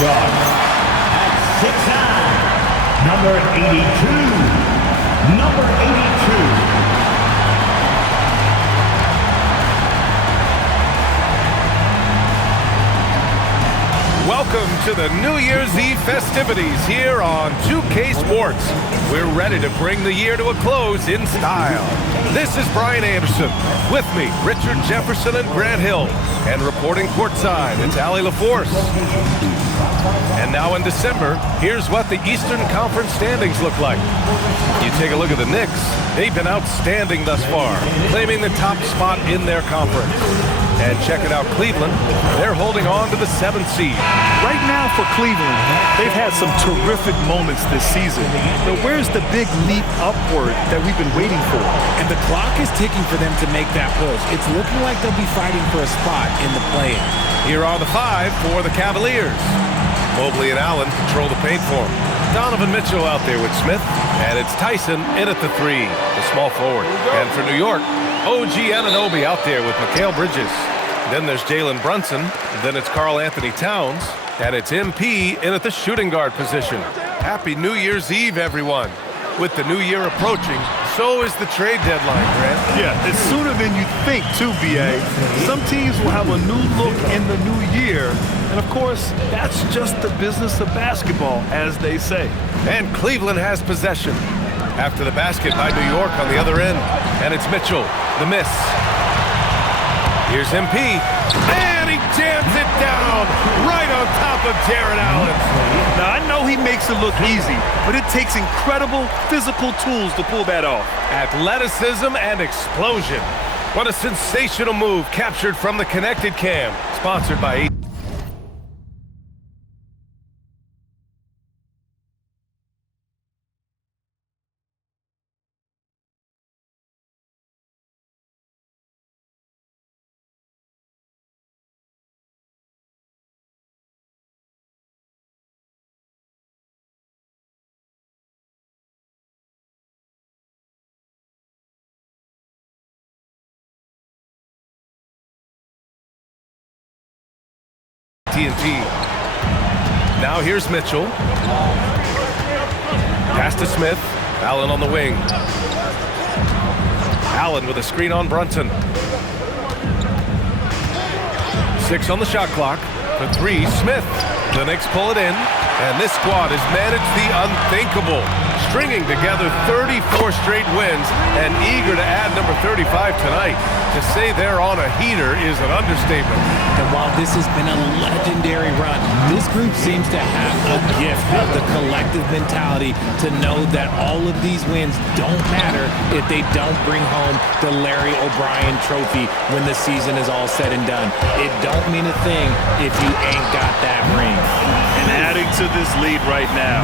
Starts at 6'9", number 82. Number 82. Welcome to the New Year's Eve festivities here on 2K Sports. We're ready to bring the year to a close in style. This is Brian Anderson. With me, Richard Jefferson and Grant Hill. And reporting courtside, it's Allie LaForce. And now in December, here's what the Eastern Conference standings look like. You take a look at the Knicks. They've been outstanding thus far, claiming the top spot in their conference. And check it out, Cleveland. They're holding on to the 7th seed. Right now for Cleveland, they've had some terrific moments this season. But where's the big leap upward that we've been waiting for? And the clock is ticking for them to make that push. It's looking like they'll be fighting for a spot in the play-in. Here are the 5 for the Cavaliers. Mobley and Allen control the paint for him. Donovan Mitchell out there with Smith. And it's Tyson in at the 3, the small forward. And for New York, OG Anunoby out there with Mikal Bridges. Then there's Jalen Brunson. Then it's Karl Anthony Towns. And it's MP in at the shooting guard position. Happy New Year's Eve, everyone. With the new year approaching, so is the trade deadline, Grant. Yeah, it's sooner than you think, too, B.A. Some teams will have a new look in the new year. And, of course, that's just the business of basketball, as they say. And Cleveland has possession. After the basket by New York on the other end. And it's Mitchell, the miss. Here's MP, and he jams it down right on top of Jarrett Allen. Now, I know he makes it look easy, but it takes incredible physical tools to pull that off. Athleticism and explosion. What a sensational move captured from the Connected Cam, sponsored by TNT. Now here's Mitchell. Pass to Smith. Allen on the wing. Allen with a screen on Brunson. 6 on the shot clock. For 3, Smith. The Knicks pull it in. And this squad has managed the unthinkable, stringing together 34 straight wins and eager to add number 35 tonight. To say they're on a heater is an understatement. And while this has been a legendary run, this group seems to have a gift of the collective mentality to know that all of these wins don't matter if they don't bring home the Larry O'Brien trophy when the season is all said and done. It don't mean a thing if you ain't got that ring. And adding to this lead right now,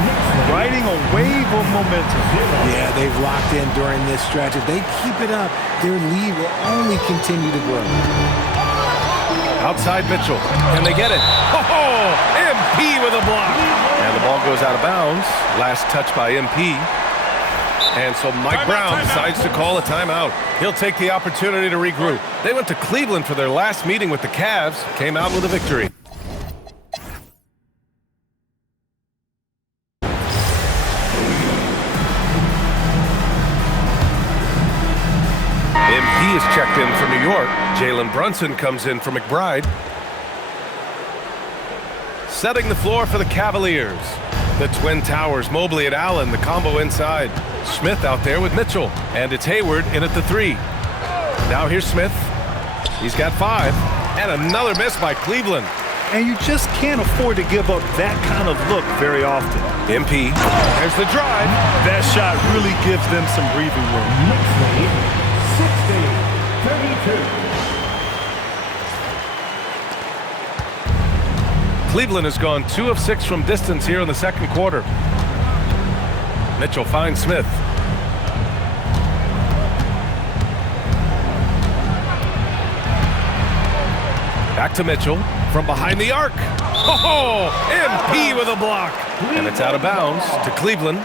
riding a wave of momentum. Yeah, they've locked in during this stretch. If they keep it up, their lead will only continue to grow. Outside Mitchell. Can they get it? Oh, MP with a block. And the ball goes out of bounds. Last touch by MP. And so Mike Brown decides to call a timeout. He'll take the opportunity to regroup. They went to Cleveland for their last meeting with the Cavs. Came out with a victory. MP is checked in for New York. Jalen Brunson comes in for McBride. Setting the floor for the Cavaliers. The Twin Towers, Mobley and Allen, the combo inside. Smith out there with Mitchell. And it's Hayward in at the 3. Now here's Smith. He's got 5. And another miss by Cleveland. And you just can't afford to give up that kind of look very often. MP. There's the drive. That shot really gives them some breathing room. Next lead, 60-32. Cleveland has gone 2 of 6 from distance here in the second quarter. Mitchell finds Smith. Back to Mitchell from behind the arc. Oh, MP with a block. And it's out of bounds to Cleveland.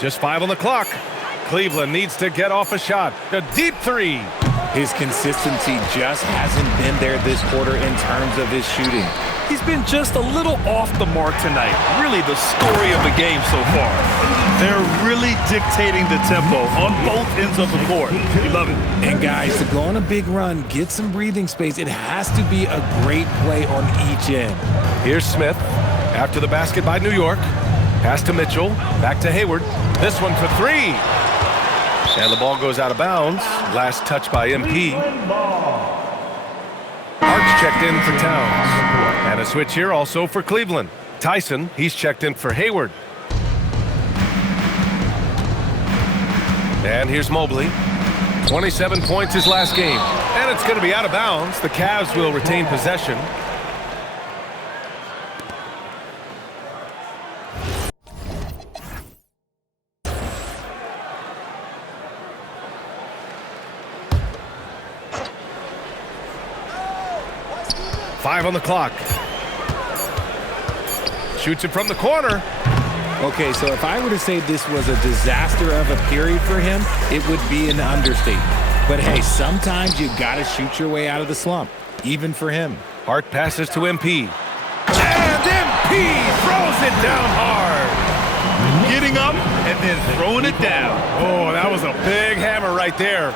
Just 5 on the clock. Cleveland needs to get off a shot. A deep three. His consistency just hasn't been there this quarter in terms of his shooting. He's been just a little off the mark tonight. Really the story of the game so far. They're really dictating the tempo on both ends of the court. We love it. And guys, to go on a big run, get some breathing space, it has to be a great play on each end. Here's Smith after the basket by New York. Pass to Mitchell, back to Hayward. This one for three. And the ball goes out of bounds. Last touch by MP. Arch checked in for Towns. And a switch here also for Cleveland. Tyson, he's checked in for Hayward. And here's Mobley. 27 points his last game. And it's going to be out of bounds. The Cavs will retain possession. Five on the clock. Shoots it from the corner. Okay, so if I were to say this was a disaster of a period for him, it would be an understatement. But hey, sometimes you gotta shoot your way out of the slump, even for him. Hart passes to MP. And MP throws it down hard. Getting up and then throwing it down. Oh, that was a big hammer right there.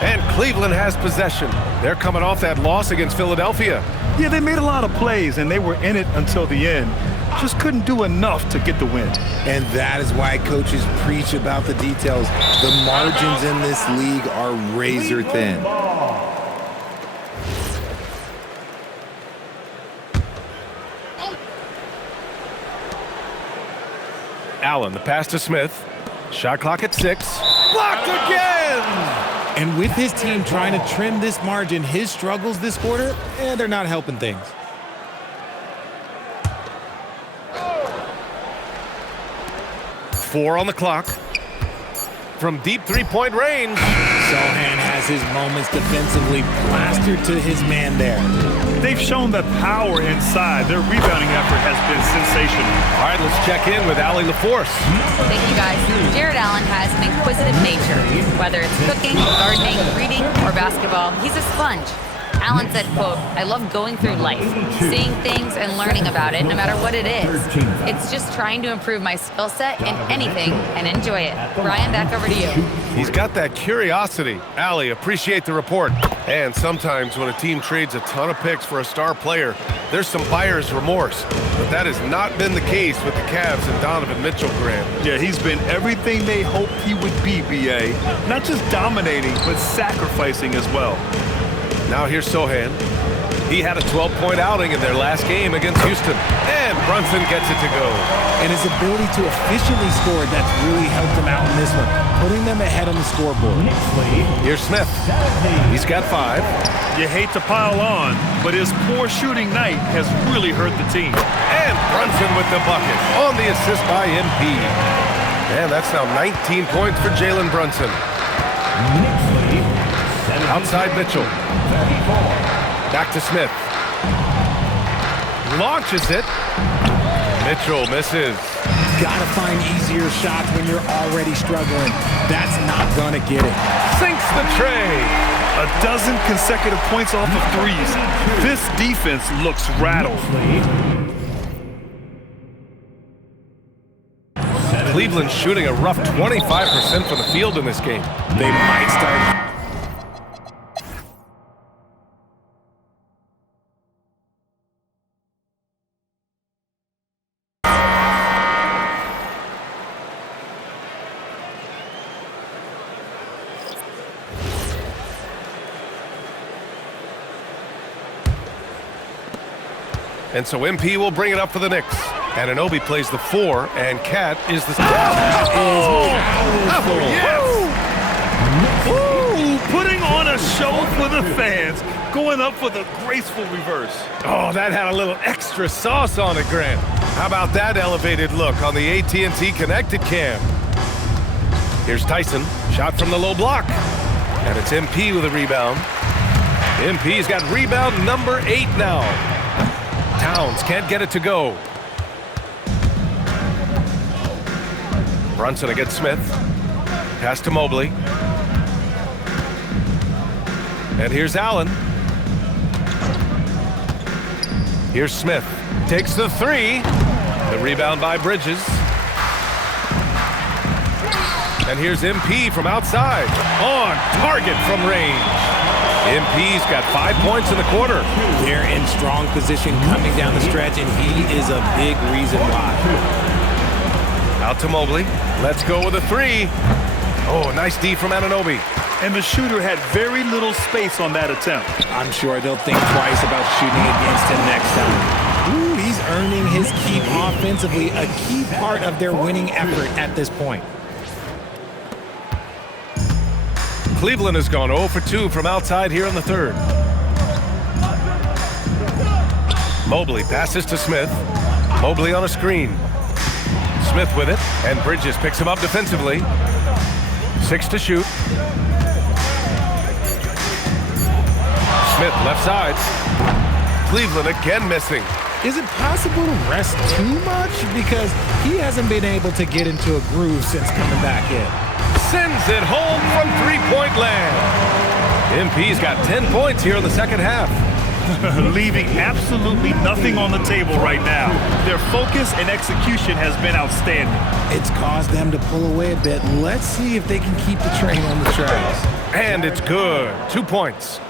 And Cleveland has possession. They're coming off that loss against Philadelphia. Yeah, they made a lot of plays, and they were in it until the end. Just couldn't do enough to get the win. And that is why coaches preach about the details. The margins in this league are razor thin. Allen, the pass to Smith. Shot clock at 6. Blocked again! And with his team trying to trim this margin, his struggles this quarter, they're not helping things. Four on the clock. From deep three-point range. Sochan has his moments defensively, plastered to his man there. They've shown that power inside. Their rebounding effort has been sensational. All right, let's check in with Allie LaForce. Thank you, guys. Jared Allen has an inquisitive nature. Whether it's cooking, gardening, reading, or basketball, he's a sponge. Allen said, quote, "I love going through life, seeing things and learning about it no matter what it is. It's just trying to improve my skill set in anything and enjoy it." Ryan, back over to you. He's got that curiosity. Allie, appreciate the report. And sometimes when a team trades a ton of picks for a star player, there's some buyer's remorse. But that has not been the case with the Cavs and Donovan Mitchell, Grant. Yeah, he's been everything they hoped he would be, B.A. Not just dominating, but sacrificing as well. Now here's Sochan. He had a 12-point outing in their last game against Houston. And Brunson gets it to go. And his ability to efficiently score, that's really helped him out in this one, putting them ahead on the scoreboard. Here's Smith. He's got 5. You hate to pile on, but his poor shooting night has really hurt the team. And Brunson with the bucket on the assist by MP. And that's now 19 points for Jalen Brunson. Outside Mitchell. Back to Smith. Launches it. Mitchell misses. Gotta find easier shots when you're already struggling. That's not gonna get it. Sinks the tray. A dozen consecutive points off of threes. This defense looks rattled. Cleveland shooting a rough 25% from the field in this game. They might start. And so MP will bring it up for the Knicks. Anunoby plays the 4, and Cat is the... Putting on a show for the fans, going up for the graceful reverse. Oh, that had a little extra sauce on it, Grant. How about that elevated look on the AT&T Connected Cam? Here's Tyson, shot from the low block. And it's MP with a rebound. MP's got rebound number 8 now. Towns can't get it to go. Brunson against Smith. Pass to Mobley. And here's Allen. Here's Smith. Takes the three. The rebound by Bridges. And here's MP from outside. On target from range. MP's got 5 points in the quarter. They're in strong position coming down the stretch, and he is a big reason why. Out to Mobley. Let's go with a three. Oh, nice D from Anunoby. And the shooter had very little space on that attempt. I'm sure they'll think twice about shooting against him next time. Ooh, he's earning his keep offensively, a key part of their winning effort at this point. Cleveland has gone 0 for 2 from outside here in the third. Mobley passes to Smith. Mobley on a screen. Smith with it, and Bridges picks him up defensively. 6 to shoot. Smith left side. Cleveland again missing. Is it possible to rest too much? Because he hasn't been able to get into a groove since coming back in. Sends it home from three-point land. MP's got 10 points here in the second half. Leaving absolutely nothing on the table right now. Their focus and execution has been outstanding. It's caused them to pull away a bit. Let's see if they can keep the train on the tracks. And it's good. 2 points.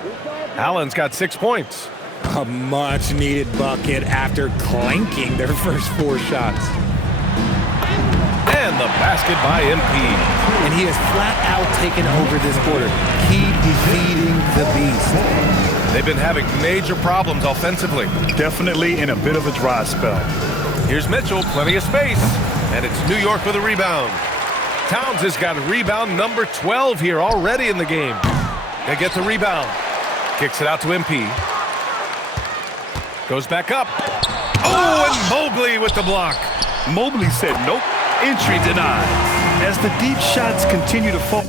Allen's got 6 points. A much-needed bucket after clanking their first 4 shots. And the basket by MP. And he has flat out taken over this quarter. Keep feeding the beast. They've been having major problems offensively. Definitely in a bit of a dry spell. Here's Mitchell, plenty of space. And it's New York with a rebound. Towns has got rebound number 12 here already in the game. They get the rebound. Kicks it out to MP. Goes back up. Oh, and Mobley with the block. Mobley said nope. Entry denied. As the deep shots continue to fall,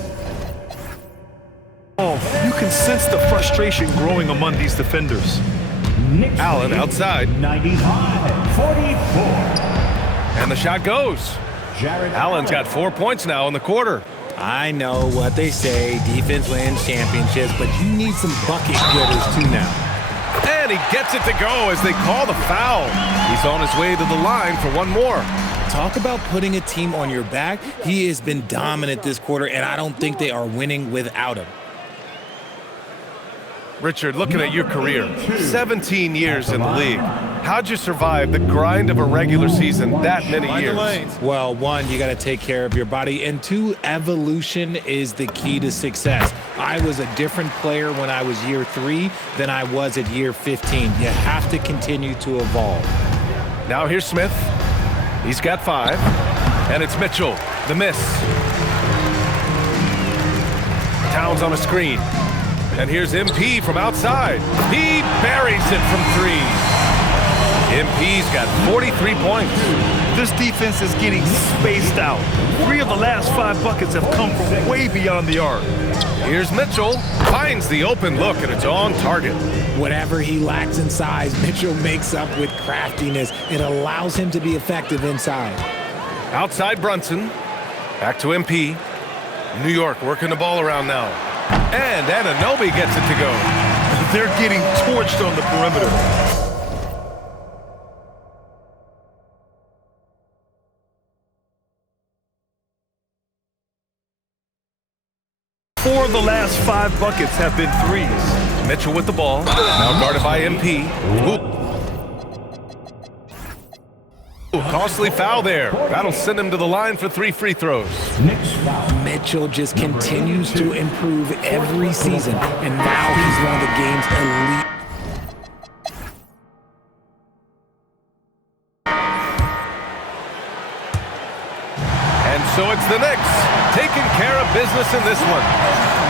you can sense the frustration growing among these defenders. Allen outside. 95-44. And the shot goes. Allen's got 4 points now in the quarter. I know what they say, defense wins championships, but you need some bucket getters too now. And he gets it to go as they call the foul. He's on his way to the line for one more. Talk about putting a team on your back. He has been dominant this quarter, and I don't think they are winning without him. Richard, looking at your career, 17 years in the league. How'd you survive the grind of a regular season that many years? Well, 1, you got to take care of your body, and 2, evolution is the key to success. I was a different player when I was year 3 than I was at year 15. You have to continue to evolve. Now here's Smith. He's got 5. And it's Mitchell, the miss. Towns on a screen. And here's MP from outside. He buries it from 3. MP's got 43 points. This defense is getting spaced out. 3 of the last 5 buckets have come from way beyond the arc. Here's Mitchell. Finds the open look, and it's on target. Whatever he lacks in size, Mitchell makes up with craftiness. It allows him to be effective inside. Outside Brunson. Back to MP. New York working the ball around now. And Anunoby gets it to go. They're getting torched on the perimeter. Four of the last 5 buckets have been threes. Mitchell with the ball. Now guarded by MP. Ooh, costly foul there. That'll send him to the line for 3 free throws. Next foul. Mitchell just continues to improve every season, and now he's one of the game's elite. And so it's the Knicks taking care of business in this one.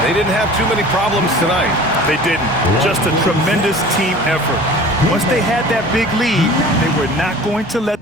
They didn't have too many problems tonight. They didn't. Just a tremendous team effort. Once they had that big lead, they were not going to let